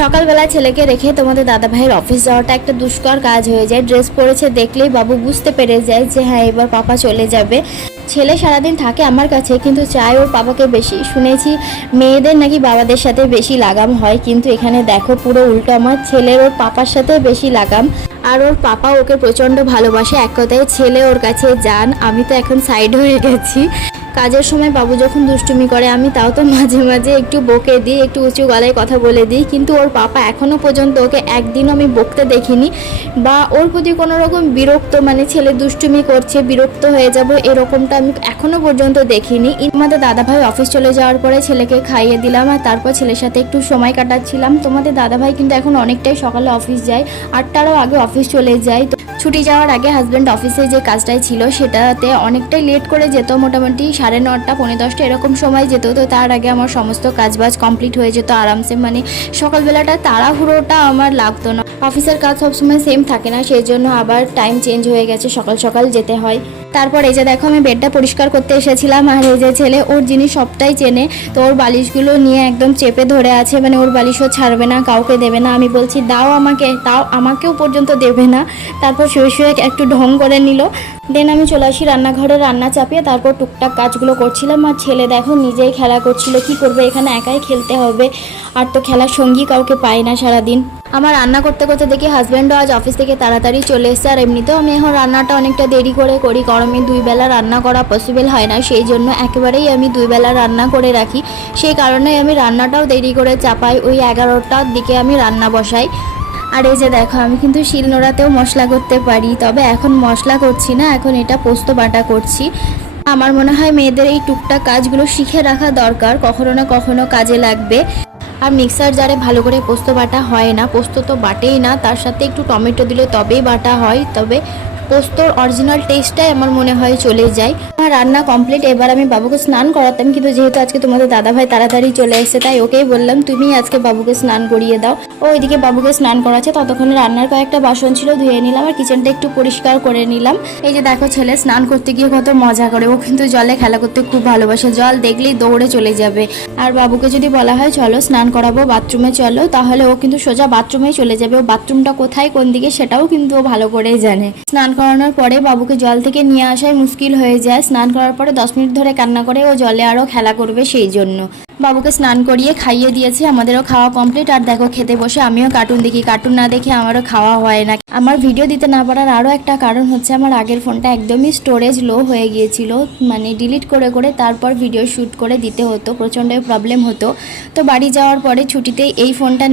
সকালবেলা ছেলেকে রেখে তোমাদের দাদা ভাইয়ের অফিস যাওয়াটা একটা দুষ্কর কাজ হয়ে যায়। ড্রেস পরেছে দেখলেই বাবু বুঝতে পেরে যায় যে হ্যাঁ এবার পাপা চলে যাবে। ছেলে সারাদিন থাকে আমার কাছে কিন্তু চায় ওর পাপাকে বেশি। শুনেছি মেয়েদের নাকি বাবাদের সাথে বেশি লাগাম হয়, কিন্তু এখানে দেখো পুরো উল্টো, আমার ছেলের ওর পাপার সাথে বেশি লাগাম। আর ওর পাপা ওকে প্রচণ্ড ভালোবাসে, এক কথায় ছেলে ওর কাছে যান। আমি তো এখন সাইড হয়ে গেছি। কাজের সময় বাবু যখন দুষ্টুমি করে আমি তাও তো মাঝে মাঝে একটু বকে দিই, একটু উঁচু গলায় কথা বলে দিই, কিন্তু ওর পাপা এখনও পর্যন্ত ওকে একদিনও আমি বকতে দেখিনি বা ওর প্রতি কোনো রকম বিরক্ত, মানে ছেলে দুষ্টুমি করছে বিরক্ত হয়ে যাব এরকমটা আমি এখনও পর্যন্ত দেখিনি। আমাদের দাদাভাই অফিস চলে যাওয়ার পরে ছেলেকে খাইয়ে দিলাম আর তারপর ছেলের সাথে একটু সময় কাটাচ্ছিলাম। তোমাদের দাদাভাই কিন্তু এখন অনেকটাই সকালে অফিস যায়, 8টারও আগে অফিস চলে যায়। তো ছুটি যাওয়ার আগে হাজব্যান্ড অফিসে যে কাজটাই ছিল সেটাতে অনেকটাই লেট করে যেত, মোটামুটি 9:30 পৌনে 10টা এরকম সময় যেত। তো তার আগে আমার সমস্ত কাজবাজ কমপ্লিট হয়ে যেত আরামসে, মানে সকালবেলাটা তাড়াহুড়োটা আমার লাগতো না। অফিসের কাজ সবসময় সেম থাকে না, সেই জন্য আবার টাইম চেঞ্জ হয়ে গেছে, সকাল সকাল যেতে হয়। তারপর এই যে দেখো আমি বেডটা পরিষ্কার করতে এসেছিলাম আর এই যে ছেলে ওর জিনিস সবটাই চেনে, তো ওর বালিশগুলো নিয়ে একদম চেপে ধরে আছে, মানে ওর বালিশও ছাড়বে না, কাউকে দেবে না। আমি বলছি দাও আমাকে, তাও আমাকেও পর্যন্ত দেবে না। তারপর শুয়ে শুয়ে একটু ঢং করে নিল। দেন আমি চলে আসি রান্নাঘরে, রান্না চাপিয়ে তারপর টুকটাক কাজগুলো করছিলাম। আর ছেলে দেখো নিজেই খেলা করছিল, কি করবে এখানে একাই খেলতে হবে, আর তো খেলার সঙ্গী কাউকে পাই না সারাদিন। আমার রান্না করতে করতে দেখি হাজব্যান্ডও আজ অফিস থেকে তাড়াতাড়ি চলে এসছে। আর এমনিতেও আমি এখন রান্নাটা অনেকটা দেরি করে করি, গরমে 2 বেলা রান্না করা পসিবল হয় না, সেই জন্য একেবারেই আমি 2 বেলা রান্না করে রাখি। সেই কারণেই আমি রান্নাটাও দেরি করে চাপাই, ওই 11টার দিকে আমি রান্না বসাই। আর এই যে দেখো আমি কিন্তু শিলনোড়াতেও মশলা করতে পারি, তবে এখন মশলা করছি না, এখন এটা পোস্ত বাটা করছি। আমার মনে হয় মেয়েদের এই টুকটাক কাজগুলো শিখে রাখা দরকার, কখনো না কখনো কাজে লাগবে। আর মিক্সার জারে ভালো করে পোস্ত বাটা হয় না, পোস্ত তো বাটেই না, তার সাথে একটু টমেটো দিলে তবেই বাটা হয়, তবে পোস্তর অরিজিনাল টেস্টটাই আমার মনে হয় চলে যায়। আমার রান্না কমপ্লিট, এবার আমি বাবুকে স্নান করাতাম, কিন্তু যেহেতু আজকে তোমাদের দাদাভাই তাড়াতাড়ি চলে এসেছে তাই ওকেই বললাম তুমি আজকে বাবুকে স্নান করিয়ে দাও। ও ওইদিকে বাবুকে স্নান করাচ্ছে, ততক্ষণে রান্নার কয়েকটা বাসন ছিল ধুয়ে নিলাম আর কিচেনটা একটু পরিষ্কার করে নিলাম। এই যে দেখো ছেলে স্নান করতে গিয়ে কত মজা করে, ও কিন্তু জলে খেলা করতে খুব ভালোবাসে, জল দেখলেই দৌড়ে চলে যাবে। আর বাবুকে যদি বলা হয় চলো স্নান করাবো বাথরুমে চলো, তাহলে ও কিন্তু সোজা বাথরুমেই চলে যাবে। ও বাথরুমটা কোথায় কোন দিকে সেটাও কিন্তু ও ভালো করেই জানে। স্নান করানোর পরে বাবুকে জল থেকে নিয়ে আসাই মুশকিল হয়ে যায়, স্নান করার পরে 10 মিনিট ধরে কান্না করে ও জলে আরও খেলা করবে, সেই জন্য বাবুকে স্নান করিয়ে খাইয়ে দিয়েছি, আমাদেরও খাওয়া কমপ্লিট। আর দেখো খেতে বসে আমিও কার্টুন দেখি, কার্টুন না দেখে আমারও খাওয়া হয় না। আমার ভিডিও দিতে না পারার আরও একটা কারণ হচ্ছে আমার আগের ফোনটা একদমই স্টোরেজ লো হয়ে গিয়েছিল, মানে ডিলিট করে করে তারপর ভিডিও শ্যুট করে দিতে হতো, প্রচণ্ড প্রবলেম হতো। তো বাড়ি যাওয়ার পরে ছুটিতেই এই ফোনটা